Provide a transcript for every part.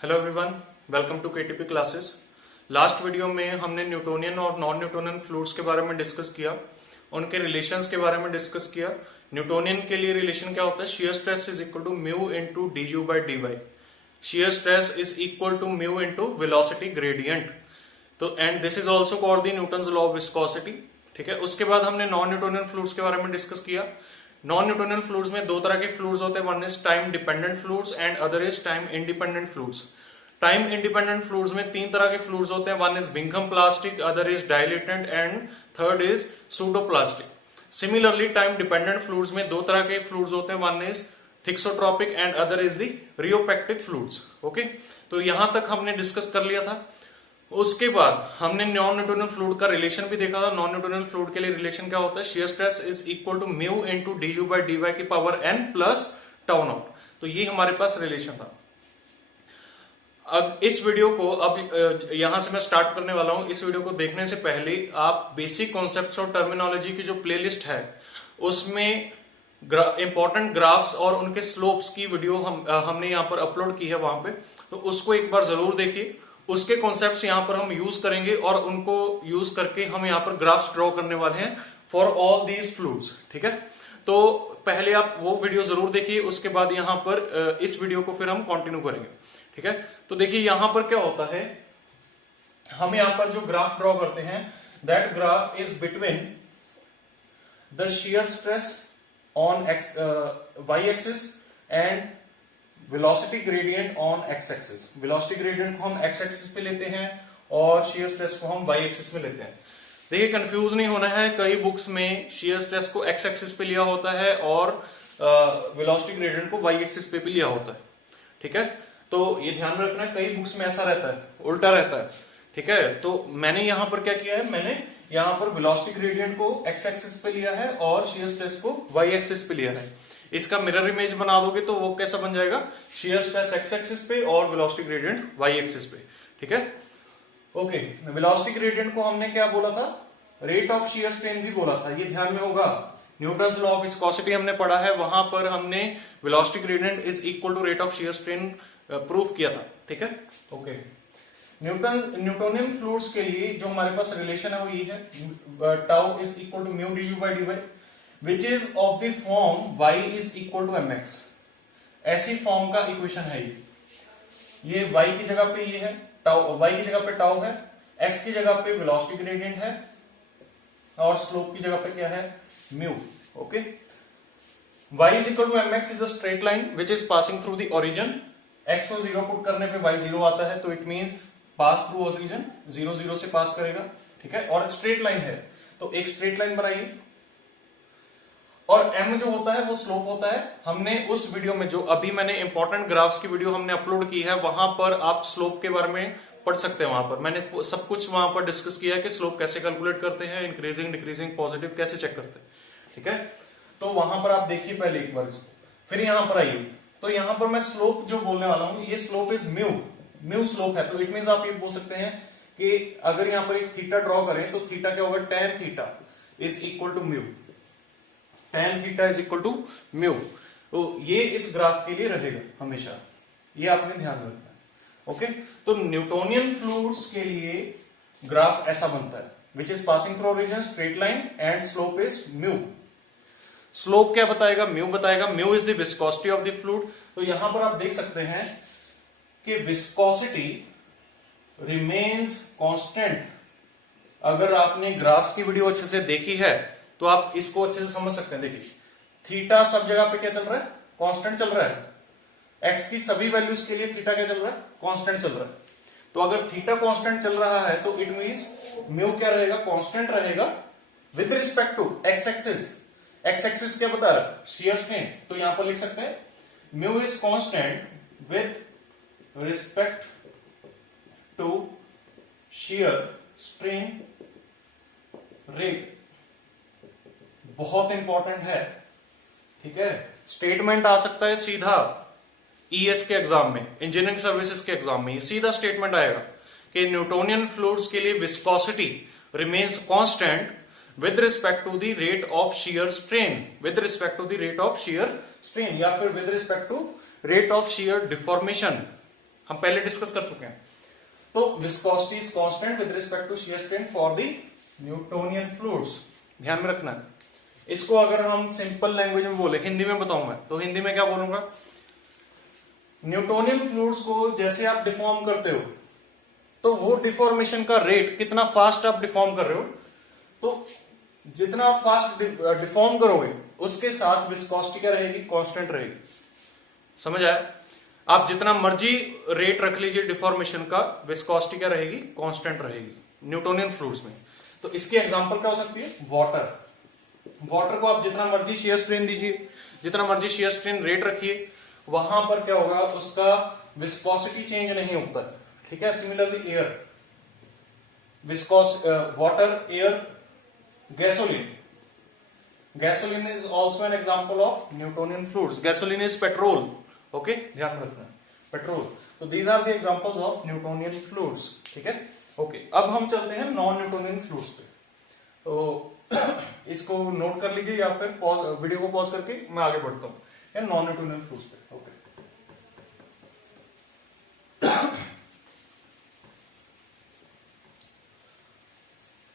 Hello everyone, welcome to KTP classes. Last video में हमने Newtonian और नॉन न्यूटोनियन फ्लूइड्स के बारे में डिस्कस किया, उनके रिलेशंस के बारे में डिस्कस किया। न्यूटोनियन के लिए रिलेशन क्या होता है? Shear stress is equal to mu into D U by D Y. Shear stress is equal to mu into velocity gradient. तो and this is also called the Newton's law of viscosity. ठीक है, उसके बाद हमने non Newtonian fluids के बारे में discuss किया। नॉन न्यूटोनियन फ्लूइड्स में दो तरह के फ्लूइड्स होते हैं, one is time dependent fluids and other is time independent fluids. Time independent fluids में तीन तरह के फ्लूइड्स होते हैं, one is Bingham plastic, other is dilatant and third is pseudoplastic. Similarly time dependent fluids में दो तरह के फ्लूइड्स होते हैं, one is thixotropic and other is the rheopectic fluids. Okay, तो यहां तक हमने डिस्कस कर लिया था। उसके बाद हमने नॉन न्यूटोनियन फ्लूइड का रिलेशन भी देखा था। नॉन न्यूटोनियन फ्लूइड के लिए रिलेशन क्या होता है? Shear stress is equal to mu into D U by D Y की power n plus tau naught. तो ये हमारे पास रिलेशन था। अब इस वीडियो को यहां से मैं स्टार्ट करने वाला हूं। इस वीडियो को देखने से पहले आप बेसिक कॉन्सेप्ट्स और टर्मिनोलॉजी की जो प्लेलिस्ट है उसमें इंपॉर्टेंट ग्राफ्स और उनके स्लोप्स की वीडियो हमने यहां पर अपलोड की है वहां पे, तो उसको एक बार जरूर देखिए। उसके कॉन्सेप्ट्स यहां पर हम यूज करेंगे और उनको यूज करके हम यहां पर ग्राफ्स ड्रॉ करने वाले हैं फॉर ऑल दीज फ्लूइड्स। ठीक है, तो पहले आप वो वीडियो जरूर देखिए, उसके बाद यहां पर इस वीडियो को फिर हम कंटिन्यू करेंगे। ठीक है, तो देखिए यहां पर क्या होता है, हम यहां पर जो ग्राफ ड्रॉ करते हैं that graph is between the shear stress on Y axis and velocity gradient on X axis. Velocity gradient को हम एक्स एक्सिस पे लेते हैं और शियर स्ट्रेस को हम वाई एक्सिस पे लेते हैं। देखिए कंफ्यूज नहीं होना है, कई बुक्स में शियर स्ट्रेस को एक्स एक्सिस पे लिया होता है और वेलोसिटी ग्रेडियंट को वाई एक्सिस पे भी लिया होता है। ठीक है, तो ये ध्यान में रखना, कई बुक्स में ऐसा रहता है, उल्टा रहता है। ठीक है, तो मैंने यहां पर क्या किया है, मैंने यहां पर वेलोसिटी ग्रेडियंट को एक्स एक्सिस पे लिया है और शियर स्ट्रेस को वाई एक्सिस पे लिया है। इसका मिरर इमेज बना दोगे तो वो कैसा बन जाएगा? शियर स्ट्रेस एक्स एक्सिस पे और वेलोसिटी ग्रेडियंट वाई एक्सिस पे। ठीक है, ओके। वेलोसिटी ग्रेडियंट को हमने क्या बोला था? रेट ऑफ शियर स्ट्रेन भी बोला था, ये ध्यान में होगा। न्यूटन्स लॉ ऑफ विस्कोसिटी हमने पढ़ा है, वहां पर हमने velocity gradient is equal to rate of shear strain proof किया था। ठीक है, ओके। न्यूटोनियन फ्लूइड्स के लिए जो हमारे पास रिलेशन है वो ये है, tau is equal to mu D U by D Y which is of the form y is equal to mx। ऐसी फॉर्म का इक्वेशन है ये y की जगह पे ये है टाउ, y की जगह पे टाउ है, x की जगह पे वेलोसिटी ग्रेडियंट है और स्लोप की जगह पे क्या है? Mu. Okay, y is equal to mx is a straight line which is passing through the origin। x को 0 पुट करने पे y 0 आता है, तो it means pass through origin, 0 0 से पास करेगा। ठीक है, और स्ट्रेट लाइन है तो एक स्ट्रेट लाइन बनाइए और m जो होता है वो स्लोप होता है। हमने उस वीडियो में जो अभी मैंने इंपॉर्टेंट ग्राफ्स की वीडियो हमने अपलोड की है वहां पर आप स्लोप के बारे में पढ़ सकते हैं। वहां पर मैंने सब कुछ वहां पर डिस्कस किया है कि स्लोप कैसे कैलकुलेट करते हैं, इंक्रीजिंग डिक्रीजिंग पॉजिटिव कैसे चेक करते हैं। ठीक है, तो वहां पर आप देखिए पहले एक बार इसको, फिर यहां पर आइए। तो यहां पर मैं स्लोप जो बोलने वाला हूं, ये slope is mu, mu slope है। तो इट मींस आप ये बोल सकते हैं कि अगर यहां पर एक थीटा ड्रॉ करें तो थीटा क्या होगा? tan theta is equal to mu, tan theta is equal to mu. तो ये इस ग्राफ के लिए रहेगा हमेशा, ये आपने ध्यान रखना है। ओके, तो न्यूटोनियन फ्लूइड्स के लिए ग्राफ ऐसा बनता है, which is passing through origin, straight line and slope is mu. Slope क्या बताएगा? म्यू बताएगा। Mu is the viscosity of the fluid. तो यहां पर आप देख सकते हैं कि विस्कोसिटी रिमेन्स कांस्टेंट। अगर आपने ग्राफ्स की वीडियो अच्छे से देखी है तो आप इसको अच्छे से समझ सकते हैं। देखिए थीटा सब जगह पे क्या चल रहा है? कांस्टेंट चल रहा है। एक्स की सभी वैल्यूज के लिए थीटा क्या चल रहा है? कांस्टेंट चल रहा है। तो अगर थीटा कांस्टेंट चल रहा है तो इट मींस म्यू क्या रहेगा? कांस्टेंट रहेगा with respect to X axis. X axis क्या बता रहा है? Shear strain. तो यहां पर लिख सकते हैं mu is constant with respect to shear strain rate. बहुत इंपॉर्टेंट है। ठीक है, स्टेटमेंट आ सकता है सीधा ईएस के एग्जाम में, इंजीनियरिंग सर्विसेज के एग्जाम में, सीधा स्टेटमेंट आएगा कि न्यूटोनियन फ्लूइड्स के लिए viscosity remains constant with respect to the rate of shear strain, with respect to the rate of shear strain, या फिर with respect to rate of shear deformation. हम पहले डिस्कस कर चुके हैं। तो viscosity is constant with respect to shear strain for the Newtonian fluids, ध्यान में रखना है। इसको अगर हम सिंपल लैंग्वेज में बोले, हिंदी में बताऊं मैं, तो हिंदी में क्या बोलूंगा, न्यूटोनियन फ्लूइड्स को जैसे आप डिफॉर्म करते हो तो वो डिफॉर्मेशन का रेट कितना फास्ट आप डिफॉर्म कर रहे हो, तो जितना फास्ट डिफॉर्म करोगे उसके साथ विस्कोसिटी क्या रहेगी, कांस्टेंट रहेगी। समझ आया? आप जितना मर्जी रेट रख लीजिए डिफॉर्मेशन का, विस्कोसिटी क्या रहेगी, कांस्टेंट रहेगी न्यूटोनियन फ्लूइड्स में। तो इसकी एग्जांपल क्या हो सकती है, वाटर। वाटर को आप जितना मर्जी शेयर स्ट्रेन दीजिए, जितना मर्जी शेयर स्ट्रेन रेट रखिए, वहां पर क्या होगा, उसका विस्कोसिटी चेंज नहीं होता है। ठीक है। Similarly air, water, air, gasoline. Gasoline is also an example of Newtonian fluids. Gasoline is petrol. Okay, ध्यान रखना, पेट्रोल। तो these are the examples of Newtonian fluids. ठीक है। ओके, अब हम चलते हैं नॉन न्यूटोनियन फ्लूइड्स पे। तो इसको नोट कर लीजिए या फिर वीडियो को पॉज करके मैं आगे बढ़ता हूं नॉन न्यूटोनियन फ्लूइड्स पे। ओके,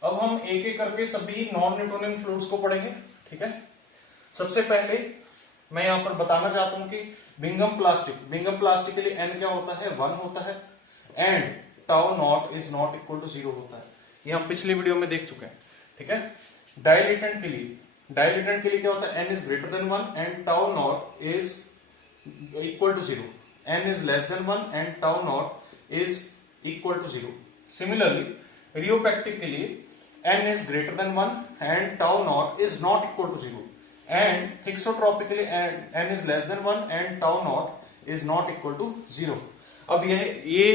अब हम एक एक करके सभी नॉन न्यूटोनियन फ्लूइड्स को पढ़ेंगे। ठीक है। सबसे पहले मैं यहां पर बताना चाहता हूं कि बिंघम प्लास्टिक के लिए एन क्या होता है, 1 होता है, and tau not is not equal to 0 होता है। ये हम पिछली वीडियो में देख चुके हैं। ठीक है। डाइलेटेंट के लिए क्या होता है, n is greater than 1 and tau not is equal to 0, n is less than 1 and tau not is equal to 0। Similarly rheopectic के लिए n is greater than 1 and tau naught is not equal to 0, and thixotropically n is less than 1 and tau naught is not equal to 0। अब ये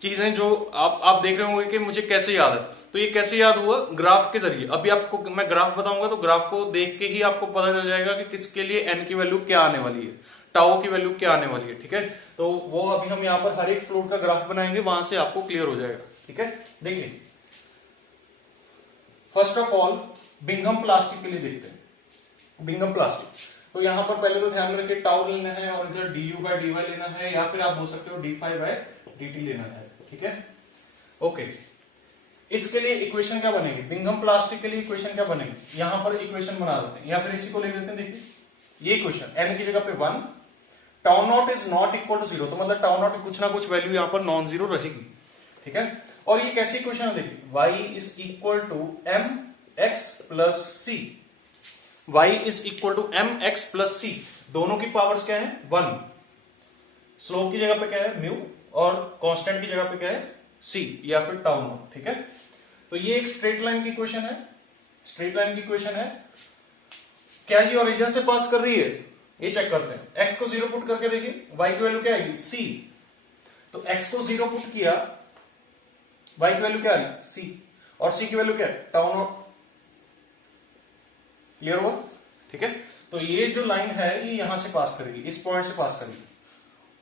चीजें जो आप देख रहे होंगे कि मुझे कैसे याद है, तो ये कैसे याद हुआ, ग्राफ के जरिए। अभी आपको मैं ग्राफ बताऊंगा तो ग्राफ को देख के ही आपको पता चल जाएगा कि किसके लिए n की वैल्यू क्या आने वाली है, टाउ की वैल्यू क्या आने वाली है। ठीक है। तो वो अभी हम यहाँ पर हर एक फ्लूइड का ग्राफ बनाएंगे, वहां से आपको क्लियर हो जाएगा। ठीक है। देखिए, first of all Bingham plastic के लिए देखते हैं। बिंघम प्लास्टिक, तो यहां पर पहले तो ध्यान में रखिए, टाउ लेना है और इधर du बाय dy लेना है, या फिर आप बोल सकते हो d5 बाय dt लेना है। ठीक है। ओके, इसके लिए इक्वेशन क्या बनेगी, बिंघम प्लास्टिक के लिए इक्वेशन क्या बनेगी, यहां पर इक्वेशन बना देते हैं, या फिर इसी को लिख देते हैं। देखिए ये इक्वेशन, n की जगह पे 1, tau not is not equal to 0, तो मतलब टाउ नॉट की कुछ ना कुछ वैल्यू यहां पर नॉन जीरो रहेगी। ठीक है। और ये कैसी इक्वेशन है, देखिए y is equal to M X plus C, y is equal to M X plus C, दोनों की पावर्स क्या है, 1, स्लोप की जगह पे क्या है म्यू, और कांस्टेंट की जगह पे क्या है c या फिर टाउ नॉट। ठीक है। तो ये एक स्ट्रेट लाइन की इक्वेशन है, स्ट्रेट लाइन की इक्वेशन है। क्या ये ओरिजिन से पास कर रही है, ये चेक करते हैं। x को 0 पुट करके देखिए, y की वैल्यू क्या आएगी, c, तो x को 0 पुट किया, y की वैल्यू क्या आई, c, और c की वैल्यू क्या है, टाउ नॉट। क्लियर हुआ। ठीक है। तो ये जो लाइन है ये यहां से पास करेगी, इस पॉइंट से पास करेगी,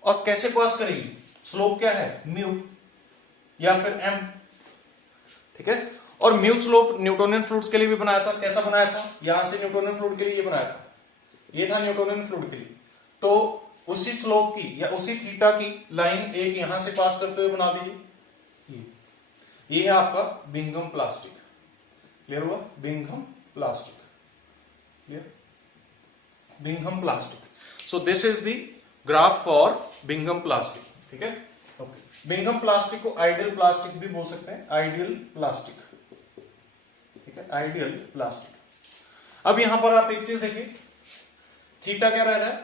और कैसे पास करेगी, स्लोप क्या है म्यू या फिर m। ठीक है। और म्यू स्लोप न्यूटोनियन फ्लूइड्स के लिए भी बनाया था, कैसा बनाया था, यहां से न्यूटोनियन फ्लूइड के लिए ये बनाया था, ये था न्यूटोनियन फ्लूइड के लिए। तो उसी स्लोप की या उसी थीटा की लाइन एक यहां से पास करते हुए बना दीजिए, ये है आपका बिंघम प्लास्टिक। क्लियर हुआ, Bingham plastic, clear, Bingham plastic. So this is the graph for Bingham plastic. ठीक है। ओके, बिंघम प्लास्टिक को आइडियल प्लास्टिक भी बोल सकते हैं, आइडियल प्लास्टिक। ठीक है, आइडियल प्लास्टिक। अब यहां पर आप एक चीज देखिए, थीटा क्या रह रहा है,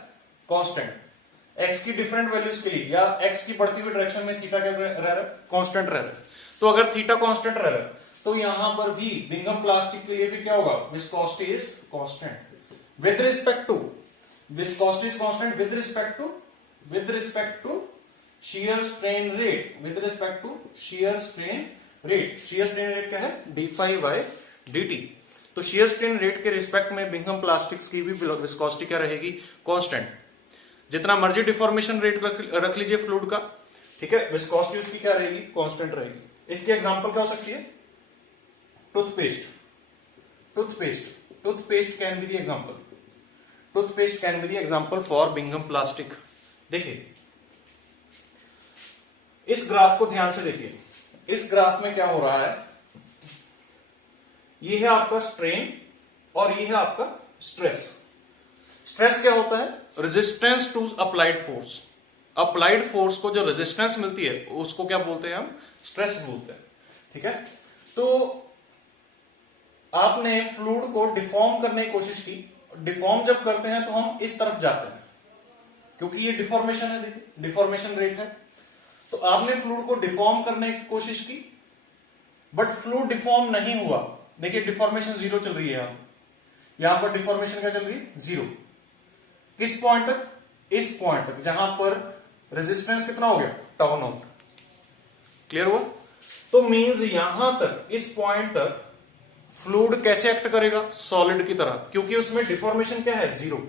कांस्टेंट। एक्स की डिफरेंट वैल्यूज के लिए या एक्स की बढ़ती हुई डायरेक्शन में थीटा क्या रह रहा है, कांस्टेंट रह रहा है। तो अगर थीटा कांस्टेंट रह रहा है तो यहां पर भी बिंघम प्लास्टिक के लिए भी क्या होगा, viscosity is constant with respect to, viscosity is constant with respect to shear strain rate, with respect to shear strain rate. Shear strain rate क्या है, d5 बाय dt। तो शियर स्ट्रेन रेट के respect में Bingham plastics की भी viscosity क्या रहेगी, constant. जितना मर्जी डिफॉर्मेशन रेट रख लीजिए फ्लूइड का, ठीक है, विस्कोसिटी उसकी क्या रहेगी, कांस्टेंट रहेगी। इसकी एग्जांपल क्या हो सकती है, toothpaste, toothpaste can be the example, toothpaste can be the example for Bingham plastic. देखिए इस ग्राफ को ध्यान से देखिए, इस ग्राफ में क्या हो रहा है, ये है आपका स्ट्रेन और ये है आपका स्ट्रेस। स्ट्रेस क्या होता है, resistance to applied force. Applied force को जो रेजिस्टेंस मिलती है उसको क्या बोलते हैं हम, स्ट्रेस बोलते हैं। ठीक है, तो आपने फ्लूइड को डिफॉर्म करने की कोशिश की। डिफॉर्म जब करते हैं तो हम इस तरफ जाते हैं, क्योंकि ये डिफॉर्मेशन है, देखिए डिफॉर्मेशन रेट है। तो आपने फ्लूइड को डिफॉर्म करने की कोशिश की, बट फ्लूइड डिफॉर्म नहीं हुआ। देखिए डिफॉर्मेशन 0 चल रही है, यहां पर डिफॉर्मेशन क्या चल रही है, 0। किस पॉइंट तक, इस पॉइंट तक जहां पर रेजिस्टेंस कितना हो गया, टाउ नॉट। क्लियर हुआ? तो मींस यहां तक, इस पॉइंट तक फ्लूइड कैसे एक्ट करेगा, सॉलिड की तरह, क्योंकि उसमें डिफॉर्मेशन क्या है, 0।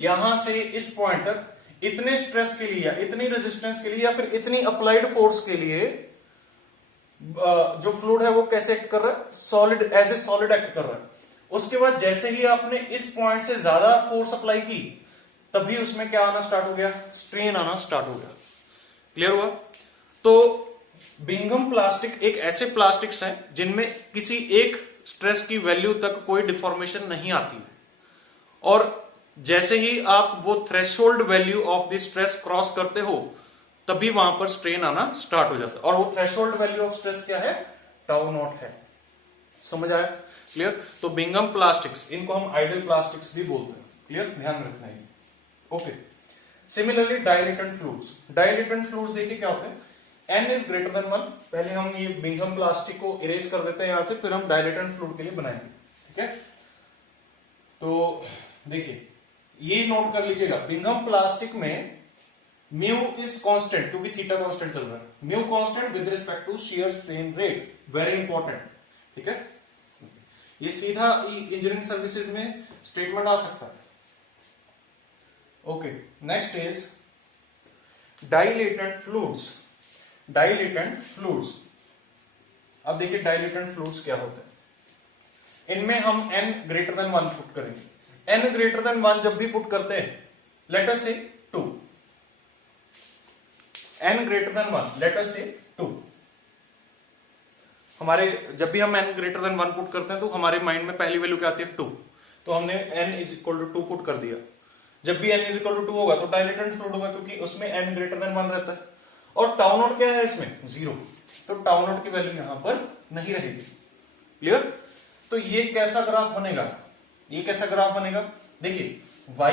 यहां से इस पॉइंट तक इतने स्ट्रेस के लिए या इतनी रेजिस्टेंस के लिए या फिर इतनी अप्लाइड फोर्स के लिए जो फ्लूइड है वो कैसे एक्ट कर रहा है, solid, as a solid act कर रहा है। उसके बाद जैसे ही आपने इस पॉइंट से ज्यादा फोर्स अप्लाई की, तभी उसमें क्या आना स्टार्ट हो गया, स्ट्रेन आना स्टार्ट हो गया। क्लियर हुआ? तो बिंघम प्लास्टिक एक ऐसे प्लास्टिक्स हैं जिनमें किसी एक स्ट्रेस की वैल्यू तक कोई डिफॉर्मेशन नहीं आती, और जैसे ही आप वो threshold value of the stress cross करते हो, तभी वहां पर स्ट्रेन आना स्टार्ट हो जाता है। और वो थ्रेशोल्ड वैल्यू ऑफ स्ट्रेस क्या है, टाउ नॉट है। समझ आया? क्लियर? तो बिंघम प्लास्टिक्स, इनको हम आइडियल प्लास्टिक्स भी बोलते हैं। क्लियर? ध्यान रखना है। Okay, similarly dilatant fluids. Dilatant fluids देखिए क्या होते हैं, n इज ग्रेटर देन 1। पहले हम ये बिंघम प्लास्टिक को इरेज कर देते हैं यहां से, फिर हम डाइलेटेंट फ्लूइड के लिए बनाएंगे। ठीक है, तो देखिए ये नोट कर लीजिएगा, बिंघम प्लास्टिक में म्यू इज कांस्टेंट, क्योंकि थीटा कांस्टेंट चल रहा है। Mu constant with respect to shear strain rate, very important. ठीक है, ये सीधा इंजीनियरिंग सर्विसेज में स्टेटमेंट आ सकता है। Okay, next is dilatant fluids. Dilatant fluids, अब देखिए डाइलेटेंट फ्लूइड्स क्या होते हैं। इनमें हम n ग्रेटर देन 1 पुट करेंगे। n ग्रेटर देन 1 जब भी पुट करते हैं, लेट अस से 2, n greater than 1, late us से 2। हमारे जब भी हम n ग्रेटर देन 1 पुट करते हैं तो हमारे माइंड में पहली वैल्यू क्या आती है, 2। तो हमने n is equal to 2 put कर दिया। जब भी n इज इक्वल टू 2 होगा तो डाइलेटेंट फ्लूइड होगा, क्योंकि उसमें n ग्रेटर देन 1 रहता है। और टाउ नॉट क्या है इसमें, 0। तो टाउ नॉट की वैल्यू यहां पर नहीं रहेगी। क्लियर? तो ये कैसा ग्राफ बनेगा, ये कैसा ग्राफ बनेगा, देखिए y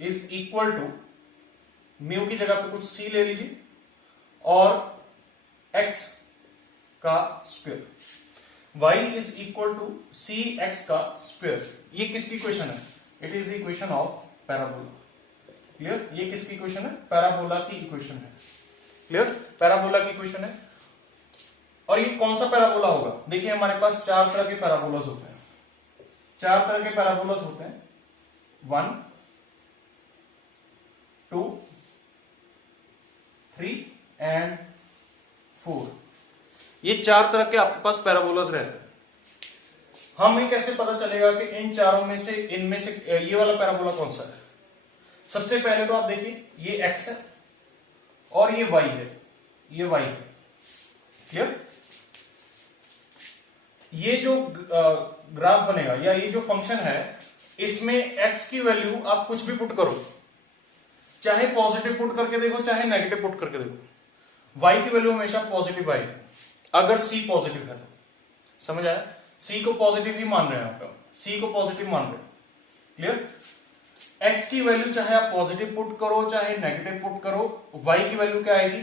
is equal to, mu की जगह पे कुछ c ले लीजिए और x का square. y is equal to C X का स्क्वायर। ये किसकी इक्वेशन है, it is the equation of parabola. Clear? ये किसकी इक्वेशन है, पैराबोला की इक्वेशन है। क्लियर? पैराबोला की इक्वेशन है। और ये कौन सा पैराबोला होगा, देखिए हमारे पास 4 तरह के पैराबोलास होते हैं। 4 तरह के पैराबोलास होते हैं, 1, 2, 3 एंड 4। ये 4 तरह के आपके पास पैराबोलास रहते हैं। हमें कैसे पता चलेगा कि इन चारों में से, इनमें से ये वाला पैराबोला कौन सा है? सबसे पहले तो आप देखिए, ये x है और ये y है, ये y है। क्लियर? ये जो ग्राफ बनेगा या ये जो फंक्शन है, इसमें x की वैल्यू आप कुछ भी पुट करो, चाहे पॉजिटिव पुट करके देखो चाहे नेगेटिव पुट करके देखो, y की वैल्यू हमेशा पॉजिटिव आएगी, अगर c पॉजिटिव है तो। समझ आया? c को पॉजिटिव ही मान रहे हैं आप, c को पॉजिटिव मान रहे हैं। क्लियर? x की वैल्यू चाहे आप पॉजिटिव पुट करो चाहे नेगेटिव पुट करो, y की वैल्यू क्या आएगी,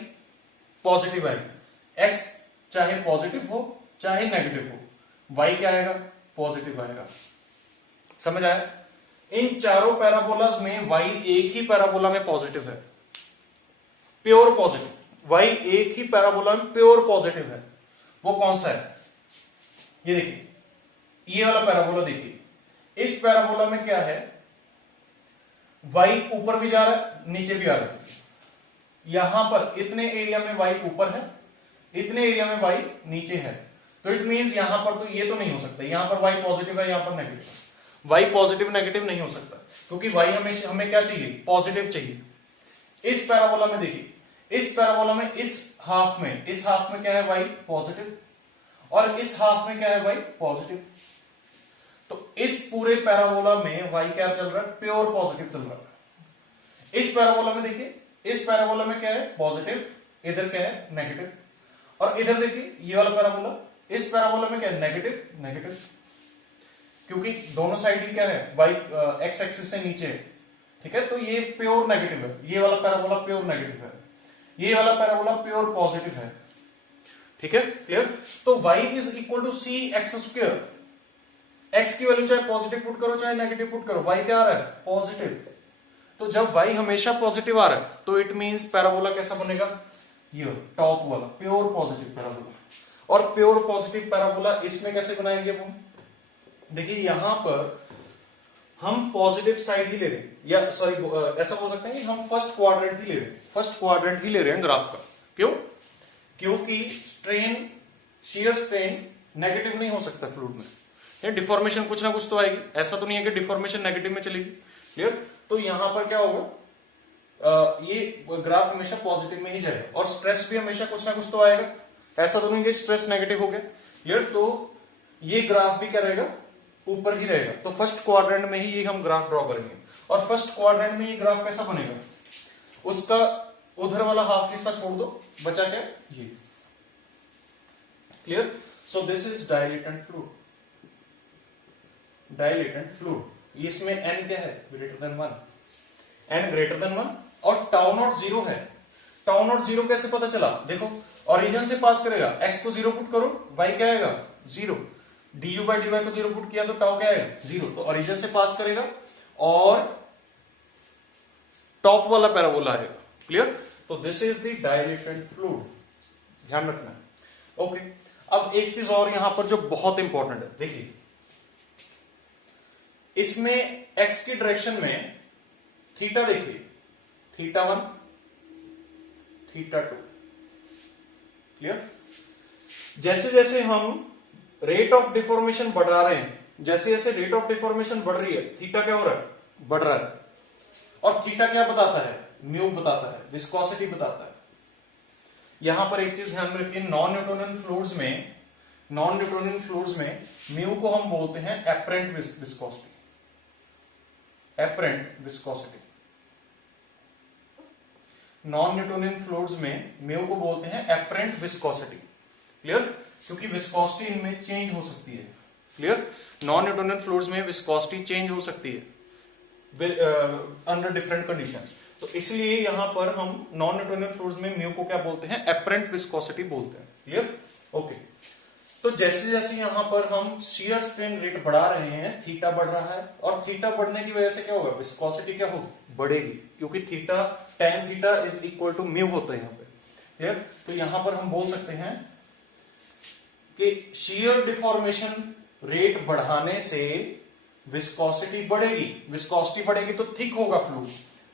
पॉजिटिव आएगी। x चाहे पॉजिटिव हो चाहे नेगेटिव हो, y क्या आएगा, पॉजिटिव आएगा। समझ आया? इन चारों पैराबोलास में y एक ही पैराबोला में पॉजिटिव है, प्योर पॉजिटिव। y एक ही पैराबोला में प्योर पॉजिटिव है। वो कौन सा है, ये देखिए, ये वाला पैराबोला देखिए। इस पैराबोला में क्या है, y ऊपर भी जा रहा है नीचे भी आ रहा है। यहां पर इतने एरिया में y ऊपर है, इतने एरिया में y नीचे है। तो इट मींस यहां पर तो ये तो नहीं हो सकता, यहां पर y पॉजिटिव है, यहां पर नेगेटिव है। y पॉजिटिव नेगेटिव नहीं हो सकता, क्योंकि y हमें क्या चाहिए, पॉजिटिव चाहिए। इस पैराबोला में देखिए, इस पैराबोला में इस हाफ में क्या है y पॉजिटिव, और इस हाफ में क्या है y पॉजिटिव। तो इस पूरे पैराबोला में y क्या चल रहा है, प्योर पॉजिटिव चल रहा है। इस पैराबोला में देखिए, इस पैराबोला में क्या है पॉजिटिव, इधर क्या है नेगेटिव, और इधर देखिए ये वाला पैराबोला, इस पैराबोला में क्या है नेगेटिव नेगेटिव, क्योंकि दोनों साइड ही क्या है y एक्स एक्सिस से नीचे है, ठीक है। तो ये प्योर नेगेटिव है, ये वाला पैराबोला प्योर नेगेटिव है, ये वाला पैराबोला प्योर पॉजिटिव है, ठीक है, क्लियर। तो y is equal to C X square, x की वैल्यू चाहे पॉजिटिव पुट करो चाहे नेगेटिव पुट करो, y क्या आ रहा है पॉजिटिव। तो जब y हमेशा पॉजिटिव आ रहा है तो इट मींस पैराबोला कैसा बनेगा, ये टॉप वाला प्योर पॉजिटिव पैराबोला। और प्योर पॉजिटिव पैराबोला इसमें कैसे बनाएंगे हम, देखिए यहां पर हम पॉजिटिव साइड ही ले रहे हैं, या सॉरी ऐसा बोल सकते हैं कि हम फर्स्ट क्वाड्रेंट ही ले रहे हैं, फर्स्ट क्वाड्रेंट ही ले रहे हैं ग्राफ का। क्यों, क्योंकि स्ट्रेन, शियर स्ट्रेन नेगेटिव नहीं हो सकता फ्लूइड में, ये डिफॉर्मेशन कुछ ना कुछ तो आएगी, ऐसा तो नहीं है कि डिफॉर्मेशन नेगेटिव में चलेगी, क्लियर। तो यहां पर क्या होगा, ये ग्राफ हमेशा पॉजिटिव में ही जाएगा, और स्ट्रेस भी हमेशा कुछ ना कुछ तो आएगा, ऐसा तो नहीं कि स्ट्रेस नेगेटिव हो गया, क्लियर। तो ये ग्राफ भी क्या रहेगा, ऊपर ही रहेगा। तो फर्स्ट क्वाड्रेंट में ही ये हम ग्राफ ड्रॉ करेंगे, और फर्स्ट क्वाड्रेंट में ये ग्राफ कैसा बनेगा, उसका उधर वाला हाफ हिस्सा छोड़ दो, बचा क्या ये, clear. So this is dilatant fluid, dilatant fluid, इसमें n क्या है greater than 1, n greater than 1, और टाउ नॉट 0 है। टाउ नॉट 0 कैसे पता चला, देखो ओरिजिन से पास करेगा, x को 0 पुट करो y क्या आएगा 0, du बाई dy को 0 पुट किया तो टाउ क्या आएगा 0, तो ओरिजिन से पास करेगा और टॉप वाला पैराबोला आएगा, क्लियर। तो this is the dilatant fluid, ध्यान रखना है, ओके। अब एक चीज और यहां पर जो बहुत इंपॉर्टेंट है, देखिए इसमें x की डायरेक्शन में थीटा, देखिए थीटा 1 थीटा 2, क्लियर। जैसे जैसे हम रेट ऑफ डिफॉर्मेशन बढ़ा रहे हैं, जैसे जैसे रेट ऑफ डिफॉर्मेशन बढ़ रही है, थीटा क्या हो रहा है बढ़ रहा है, और थीटा क्या बताता है म्यू बताता है, विस्कोसिटी बताता है। यहां पर एक चीज ध्यान में रखिए, नॉन न्यूटोनियन फ्लूइड्स में म्यू को हम बोलते हैं apparent viscosity, apparent viscosity. Non Newtonian fluids में म्यू को बोलते हैं एपरेंट विस्कोसिटी, क्लियर, क्योंकि विस्कोसिटी इनमें चेंज हो सकती है, क्लियर। नॉन न्यूटोनियन फ्लूइड्स में विस्कोसिटी चेंज हो सकती है अंडर डिफरेंट कंडीशंस, तो इसलिए यहां पर हम नॉन न्यूटोनियन फ्लूइड्स में म्यू को क्या बोलते हैं एपरेंट विस्कोसिटी बोलते हैं, क्लियर, ओके। तो जैसे जैसे यहां पर हम शियर स्ट्रेन रेट बढ़ा रहे हैं, थीटा बढ़ रहा है, और थीटा बढ़ने की वजह से क्या होगा विस्कोसिटी क्या होगी बढ़ेगी, क्योंकि theta tan theta is equal to mu होता है यहां पे, क्लियर। तो यहां पर हम बोल सकते हैं कि शियर डिफॉर्मेशन रेट बढ़ाने से विस्कोसिटी बढ़ेगी, विस्कोसिटी बढ़ेगी तो थिक होगा फ्लूइड,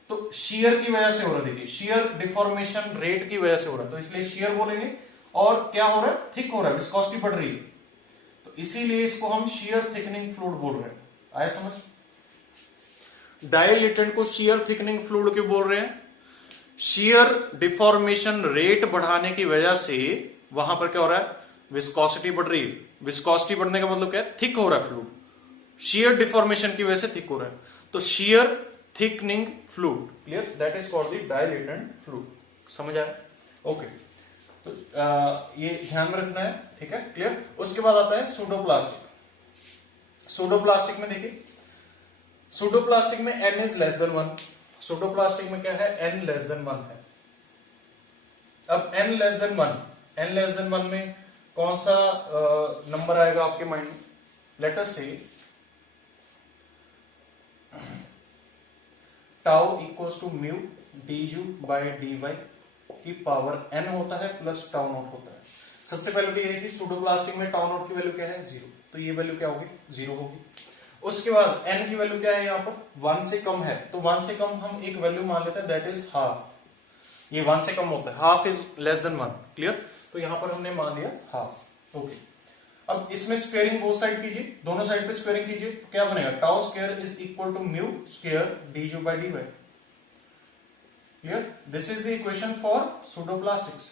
तो शियर की वजह से हो रहा है, देखिए शियर डिफॉर्मेशन रेट की वजह से हो रहा है, तो इसलिए शियर बोलेंगे, और क्या हो रहा है थिक हो रहा है, विस्कोसिटी बढ़ रही है, तो इसीलिए इसको हम शियर थिकनिंग फ्लूइड बोल रहे हैं, आया समझ। डायलेटेंट को शियर थिकनिंग फ्लूइड क्यों बोल रहे हैं, शियर डिफॉर्मेशन रेट बढ़ाने की वजह से वहां पर क्या हो रहा है विस्कोसिटी बढ़ रही है, विस्कोसिटी बढ़ने का मतलब क्या है थिक हो रहा है फ्लूइड, शियर डिफॉर्मेशन की वजह से थिक हो रहा है, तो shear thickening fluid, clear, that is called the dilatant fluid, समझ आया, ओके। तो ये ध्यान में रखना है, ठीक है, क्लियर। उसके बाद आता है सूडोप्लास्टिक। सूडोप्लास्टिक में देखिए, सूडोप्लास्टिक में n is less than 1, pseudoplastic में क्या है n लेस देन 1 है। अब n लेस देन 1 में कौन सा नंबर आएगा आपके माइंड में, let us say tau equals to mu du by dy की पावर n होता है प्लस टाउ नॉट होता है। सबसे पहले तो ये कि सूडोप्लास्टिक में टाउ नॉट की वैल्यू क्या है 0, तो ये वैल्यू क्या होगी 0 होगी। उसके बाद n की वैल्यू क्या है यहाँ पर 1 से कम है, तो 1 से कम हम एक वैल्यू मान लेते हैं दैट इज हाफ, ये 1 से कम होता है, half is less than 1, clear. तो यहां पर हमने मान लिया हाफ, ओके। अब इसमें स्क्वेयरिंग बोथ साइड कीजिए, दोनों साइड पे स्क्वेयरिंग कीजिए, तो क्या बनेगा tau square is equal to mu square du by dy, clear, this is the equation for pseudoplastics,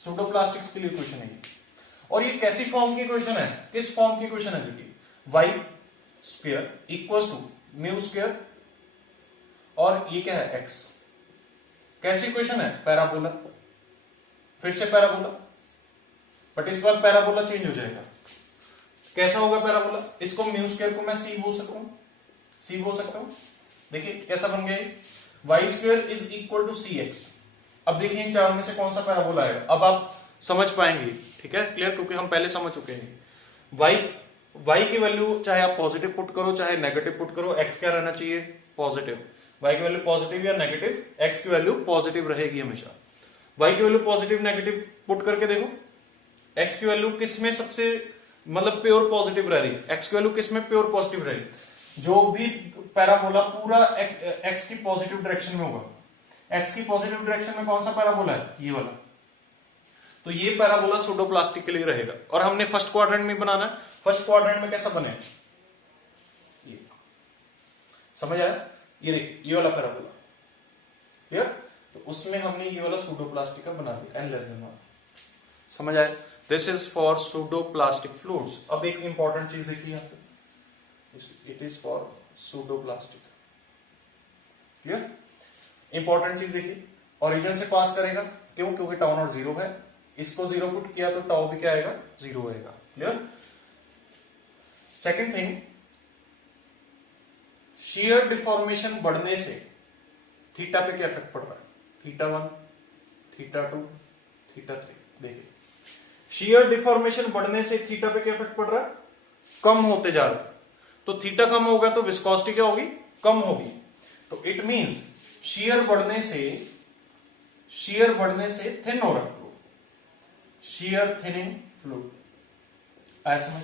pseudoplastics के लिए इक्वेशन है ये। और ये कैसी फॉर्म की इक्वेशन है, किस फॉर्म की इक्वेशन है, देखिए Y square equals to mu square और ये क्या है एक्स। कैसी इक्वेशन है, पैराबोला, फिर से पैराबोला, बट इस बार पैराबोला चेंज हो जाएगा। कैसा होगा पैराबोला, इसको म्यू स्क्वायर को मैं सी बोल सकता हूं, सी बोल सकता हूं। देखिए कैसा बन गया, Y square is equal to C X. अब देखिए इन चारों में से कौन सा पैराबोला है, अब आप समझ पाएंगे, ठीक है क्लियर, क्योंकि हम पहले समझ चुके हैं। वाई की वैल्यू चाहे आप पॉजिटिव पुट करो चाहे नेगेटिव पुट करो, एक्स क्या रहना चाहिए, पॉजिटिव। वाई की वैल्यू पॉजिटिव या नेगेटिव, एक्स की वैल्यू पॉजिटिव रहेगी हमेशा। वाई की वैल्यू पॉजिटिव नेगेटिव पुट करके देखो, एक्स की वैल्यू किस में सबसे मतलब प्योर पॉजिटिव रह रही है, एक्स की वैल्यू किस में प्योर पॉजिटिव रह रही है, जो भी पैराबोला पूरा एक्स की पॉजिटिव डायरेक्शन में होगा। एक्स की पॉजिटिव डायरेक्शन में कौन सा पैराबोला है, ये वाला, तो ये पैराबोला सूडोप्लास्टिक के लिए रहेगा। और हमने फर्स्ट क्वाड्रेंट में बनाना है, फर्स्ट क्वाड्रेंट में कैसा बने, ये समझ आया, ये देखिए ये वाला पैराबोला, क्लियर, तो उसमें हमने ये वाला सूडोप्लास्टिक का बना दिया n <1, समझ आया। This is for pseudoplastic fluids. अब एक इंपॉर्टेंट चीज देखिए यहां पे, it is for pseudoplastic, clear, important चीज देखिए, ओरिजिन से पास करेगा, क्यों, क्योंकि टाउ नॉट 0 है, इसको 0 पुट किया तो टाउ भी क्या आएगा, 0 आएगा, clear. Second thing, shear deformation बढ़ने से थीटा पे क्या इफेक्ट पड़ रहा है, थीटा 1, थीटा 2, थीटा 3। देखिए शियर डिफॉर्मेशन बढ़ने से थीटा पे क्या इफेक्ट पड़ रहा है, कम होते जा रहा है, तो थीटा कम होगा तो विस्कोसिटी क्या होगी, कम होगी, तो इट मींस शियर बढ़ने से थिन हो रहा है फ्लूइड, शियर थिनिंग फ्लूइड, ऐसा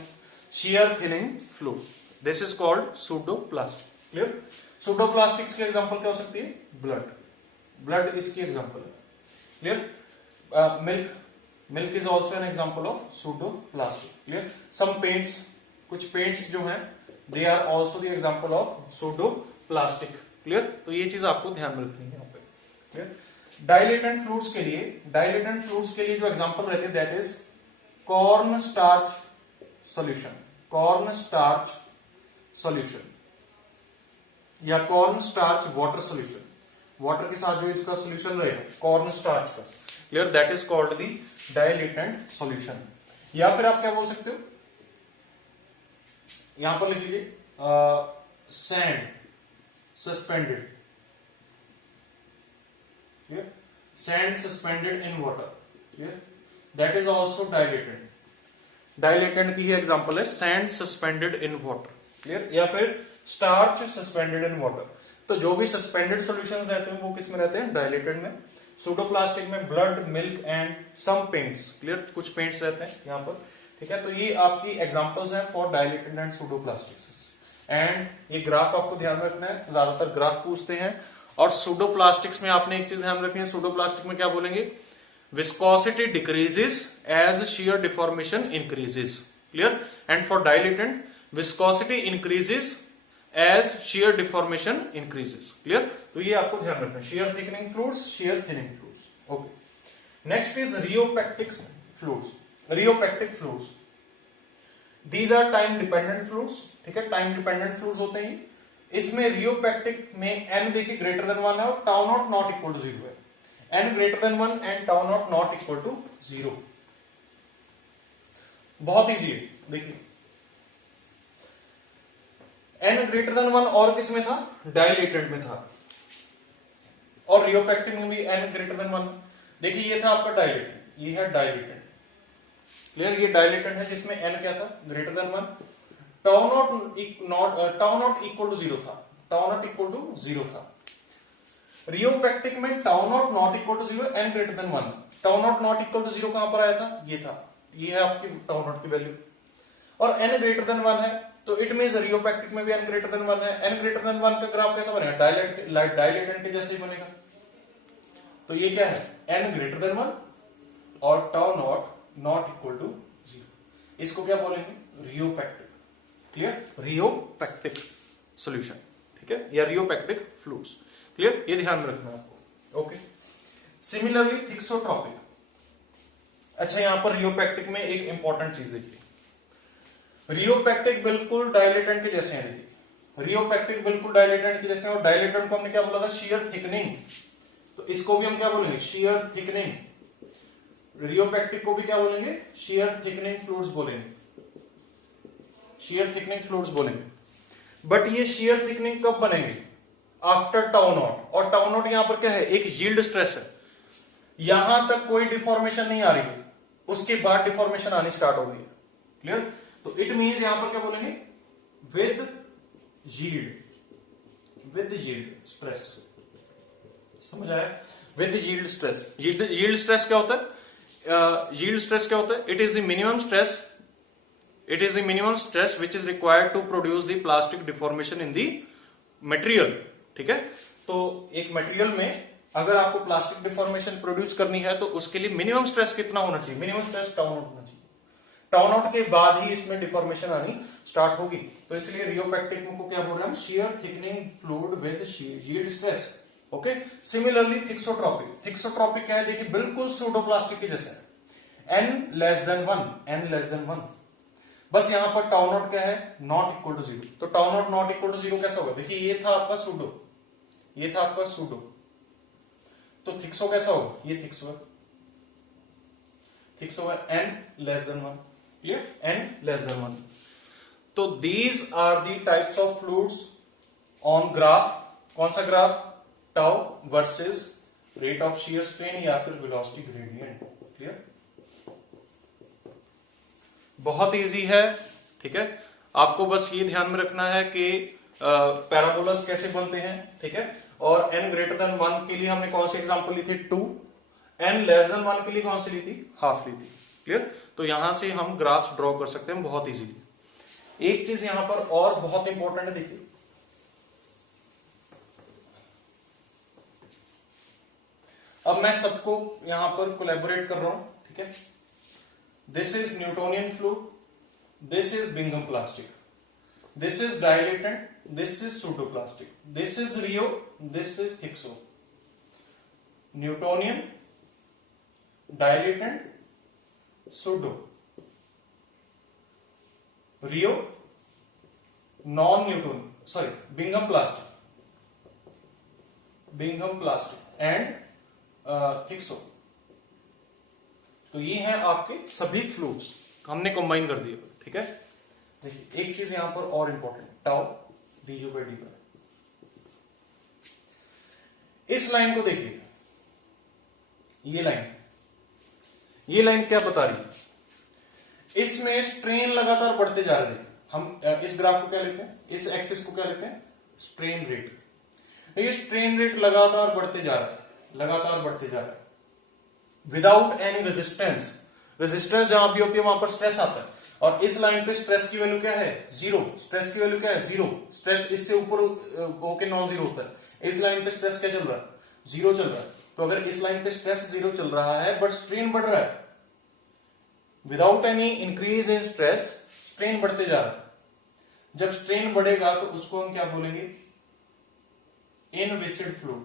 shear thinning fluid, this is called pseudoplastic, clear. Pseudoplastics की एग्जांपल क्या हो सकती है, ब्लड, ब्लड इसकी एग्जांपल है, clear. Milk is also an example of pseudoplastic, clear. Some paints, कुछ पेंट्स जो हैं they are also the example of pseudoplastic, clear. तो ये चीज आपको ध्यान में रखनी है यहाँ पे, क्लियर। डाइलेटेंट फ्लूइड्स के लिए जो एग्जांपल रहते हैं that is corn starch solution, corn starch solution या corn starch water solution, water के साथ जो इसका सॉल्यूशन रहेगा कॉर्न स्टार्च का, clear, that is called the dilatant solution. या फिर आप क्या बोल सकते हो, यहां पर लिख लीजिए sand suspended, clear, sand suspended in water, clear, that is also dilatant. Dilatant की ही एग्जांपल है sand suspended in water, clear, या फिर स्टार्च सस्पेंडेड इन वाटर। तो जो भी सस्पेंडेड सॉल्यूशंस रहते हैं वो किसमें रहते हैं, डाइलेटेंट में। सूडोप्लास्टिक में blood, milk and some paints, clear, कुछ पेंट्स रहते हैं यहाँ पर, ठीक है। तो ये आपकी एग्जांपल्स हैं फॉर डाइलेटेंट एंड सूडोप्लास्टिक्स। एंड ये ग्राफ आपको ध्यान रखना है, ज्यादातर ग्राफ पूछते हैं। और सूडोप्लास्टिक्स में आपने एक चीज ध्यान रखनी है, सूडोप्लास्टिक में क्या बोलेंगे, viscosity decreases as shear deformation increases, clear, and for dilatant viscosity increases as shear deformation increases, clear. तो ये आपको ध्यान रखना है, shear thickening fluids, shear thinning fluids, okay. Next is rheopectic fluids, rheopectic fluids, these are time dependent fluids, ठीक है, time dependent fluids होते हैं। इसमें रियोपेक्टिक में n देखिए ग्रेटर देन 1 है और tau not not equal to 0 है, n greater than 1 and tau not not equal to 0। बहुत इजी है, देखिए n ग्रेटर देन 1 और किस में था, डाइलेटेंट में था, और रियोपेक्टिक में भी n ग्रेटर देन 1। देखिए ये था आपका डाइलेटेंट, ये है डाइलेटेंट, क्लियर, ये डाइलेटेंट है जिसमें n क्या था, greater than 1, tau not equal to 0 था, टाउ नॉट इक्वल टू 0 था। रियोपेक्टिक में tau not not equal to 0, n greater than 1, tau not not equal to 0 कहां पर आया था, ये था, ये है आपकी टाउ नॉट की वैल्यू, और n ग्रेटर देन 1 है, तो इट मींस रियोपेक्टिक में भी n ग्रेटर देन 1 है। n ग्रेटर देन 1 का ग्राफ कैसा बनेगा, डाइलेटेंट के जैसे ही बनेगा। तो ये क्या है, n ग्रेटर देन 1 और टाउ नॉट इक्वल टू 0, इसको क्या बोलेंगे, रियोपेक्टिक, क्लियर, रियोपेक्टिक सॉल्यूशन, ठीक है, या रियोपेक्टिक फ्लूइड्स, क्लियर, ये ध्यान रखना है आपको। ओके। Similarly thixotropic. अच्छा, यहां पर रियोपेक्टिक में एक इंपॉर्टेंट चीज देखिए, रियोपेक्टिक बिल्कुल डायलेटेंट के जैसे हैं। देखिए रियोपेक्टिक बिल्कुल डायलेटेंट के जैसे हैं, और डायलेटेंट को हमने क्या बोला था, शेयर थिकनिंग, तो इसको भी हम क्या बोलेंगे, शेयर थिकनिंग। रियोपेक्टिक को भी क्या बोलेंगे, शेयर थिकनिंग फ्लूइड्स बोलेंगे, शेयर थिकनिंग फ्लूइड्स बोलेंगे। बट ये शेयर थिकनिंग कब बनेंगे, आफ्टर टाउ नॉट। और टाउ नॉट यहां पर क्या है, एक यील्ड स्ट्रेस है, यहां तक कोई डिफॉर्मेशन नहीं आ रही है, उसके बाद डिफॉर्मेशन आनी स्टार्ट हो गई है। क्लियर? तो इट मींस यहां पर क्या बोलेंगे, विद यील्ड स्ट्रेस। समझ आया? With yield stress. Yield stress क्या होता है, यील्ड स्ट्रेस क्या होता है, it is the minimum stress which is required to produce the plastic deformation in the material. ठीक है, तो एक मटेरियल में अगर आपको प्लास्टिक डिफॉर्मेशन प्रोड्यूस करनी है तो उसके लिए मिनिमम स्ट्रेस कितना होना चाहिए, मिनिमम स्ट्रेस टाउ नॉट होना चाहिए। टाउ नॉट के बाद ही इसमें डिफॉर्मेशन आनी स्टार्ट होगी। तो इसलिए रियोपेक्टिक को क्या बोल रहे हैं, share thickening fluid with yield stress. Okay. Similarly thixotropic. Thixotropic क्या है, देखिए बिल्कुल सूडोप्लास्टिक के जैसे है, n <1। बस यहां पर टाउ नॉट क्या है, नॉट इक्वल टू 0। तो tau not not equal to 0 कैसा होगा, देखिए ये था आपका सूडो, ये था आपका सूडो, तो थिक्सो कैसा होगा, ये थिक्सो है, n<1। ये n<1। तो these are the types of fluids on graph. कौन सा ग्राफ, tau versus rate of shear strain या फिर वेलोसिटी ग्रेडियंट। क्लियर? बहुत इजी है। ठीक है, आपको बस ये ध्यान में रखना है कि पैराबोलास कैसे बनते हैं। ठीक है, और n>1 के लिए हमने कौन सी एग्जांपल ली थी, 2। n<1 के लिए कौन सी ली थी, हाफ ली थी। क्लियर? तो यहां से हम ग्राफ्स ड्रॉ कर सकते हैं बहुत इजीली। एक चीज यहां पर और बहुत इंपॉर्टेंट है, देखिए अब मैं सबको यहां पर कोलैबोरेट कर रहा हूं। ठीक है, this is Newtonian fluid, this is Bingham plastic, this is dilatant, this is pseudoplastic, this is rheo, this is thixo. Newtonian, dilatant, pseudo, rheo, non Newton sorry Bingham plastic and thixo. तो ये हैं आपके सभी fluids, हमने combine कर दिए। ठीक है, देखिए एक चीज यहां पर और इंपॉर्टेंट, टाउ du/dy। इस लाइन को देखिए, ये लाइन क्या बता रही है, इसमें स्ट्रेन लगातार बढ़ते जा रहे हैं। हम इस ग्राफ को क्या लेते हैं, इस एक्सिस को क्या लेते हैं, स्ट्रेन रेट। ये स्ट्रेन रेट लगातार बढ़ते जा रहा है विदाउट एनी रेजिस्टेंस। रेजिस्टेंस जहां भी होती है वहां पर स्ट्रेस आता है, और इस लाइन पे स्ट्रेस की वैल्यू क्या है, 0। स्ट्रेस की वैल्यू क्या है, 0। स्ट्रेस इससे ऊपर होके नॉन जीरो होता है। इस लाइन पे स्ट्रेस क्या चल रहा है, 0 चल रहा है। तो अगर इस लाइन पे स्ट्रेस 0 चल रहा है बट स्ट्रेन बढ़ रहा है, without any increase in stress, strain बढ़ते जा रहा है। जब स्ट्रेन बढ़ेगा तो उसको हम क्या बोलेंगे, inviscid fluid,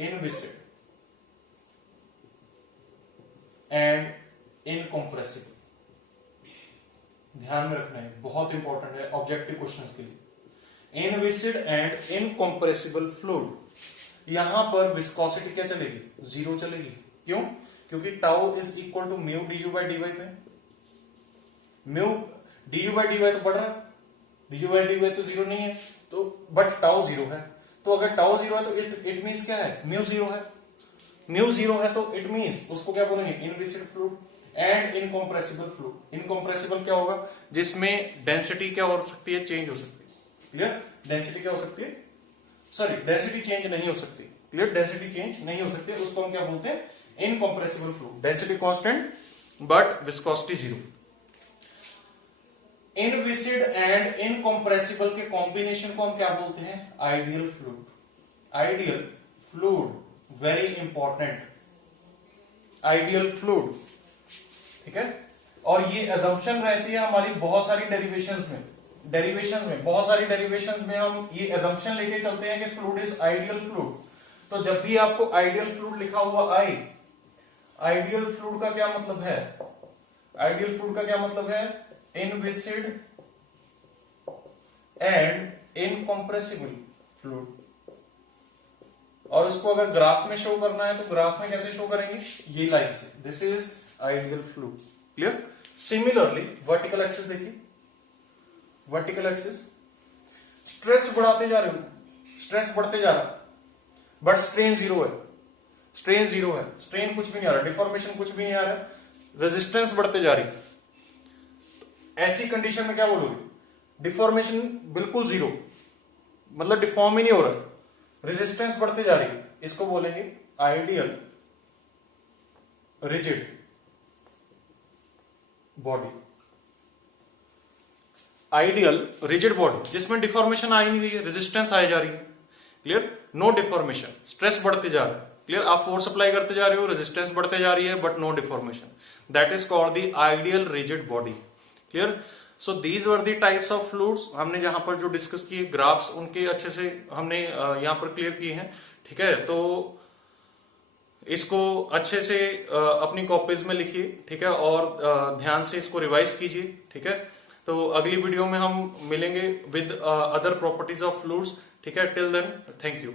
inviscid and incompressible. ध्यान में रखना है, बहुत इंपॉर्टेंट है ऑब्जेक्टिव क्वेश्चंस के लिए। Inviscid and incompressible fluid. यहां पर विस्कोसिटी क्या चलेगी, 0 चलेगी। क्यों? क्योंकि tau is equal to mu du/dy पे। म्यू du/dy तो बढ़ रहा है, du/dy तो 0 नहीं है, तो बट टाउ 0 है। तो अगर टाउ 0 है तो इट मींस क्या है, म्यू 0 है। म्यू 0 है तो इट मींस उसको क्या बोलेंगे, inviscid fluid and incompressible fluid. Incompressible क्या होगा, जिसमें डेंसिटी क्या हो सकती है, चेंज हो सकती है। क्लियर? डेंसिटी क्या हो सकती है, सॉरी डेंसिटी चेंज नहीं हो सकती। क्लियर? डेंसिटी चेंज नहीं हो सकती, उसको हम क्या बोलते हैं, incompressible fluid. Density constant but viscosity 0। Inviscid and incompressible के कॉम्बिनेशन को हम क्या बोलते हैं, ideal fluid. Ideal fluid, very important, ideal fluid. ठीक है, और ये अजम्पशन रहती है हमारी बहुत सारी डेरिवेशंस में बहुत सारी डेरिवेशंस में हम ये अजम्पशन लेके चलते हैं कि फ्लूइड इज आइडियल फ्लूइड। तो जब भी आपको आइडियल फ्लूइड लिखा हुआ आए, आइडियल फ्लूइड का क्या मतलब है, आइडियल फ्लूइड का क्या मतलब है, इनविसिड एंड इनकंप्रेसिबल फ्लूइड। और उसको अगर ग्राफ में शो करना है तो ग्राफ में कैसे शो करेंगे, ये लाइन से, this is ideal fluid. Clear. Similarly vertical axis देखिए, वर्टिकल एक्सिस, स्ट्रेस बढ़ाते जा रहे हो, स्ट्रेस बढ़ते जा रहा है, बट स्ट्रेन जीरो है, स्ट्रेन जीरो है, स्ट्रेन कुछ भी नहीं आ रहा, डिफॉर्मेशन कुछ भी नहीं आ रहा, रेजिस्टेंस बढ़ते जा रही। ऐसी कंडीशन में क्या बोलोगे, डिफॉर्मेशन बिल्कुल जीरो, मतलब डिफॉर्म ही नहीं हो रहा, रेजिस्टेंस बढ़ते जा रही, इसको बोलेंगे ideal rigid body. Ideal rigid body जिसमें डिफॉर्मेशन आ ही नहीं रही है, रेजिस्टेंस आई जा रही है। क्लियर, नो डिफॉर्मेशन, स्ट्रेस बढ़ते जा रहा है। क्लियर, आप फोर्स अप्लाई करते जा रहे हो, रेजिस्टेंस बढ़ते जा रही है, but no deformation, that is called the ideal rigid body. Clear. So these were the types of fluids, हमने जहां पर जो डिस्कस किए ग्राफ्स उनके अच्छे से हमने यहां पर क्लियर किए हैं। ठीक है, तो इसको अच्छे से अपनी कॉपीज में लिखिए। ठीक है, और ध्यान से इसको रिवाइज कीजिए। ठीक है, तो अगली वीडियो में हम मिलेंगे with other properties of fluids. ठीक है, टिल देन थैंक यू।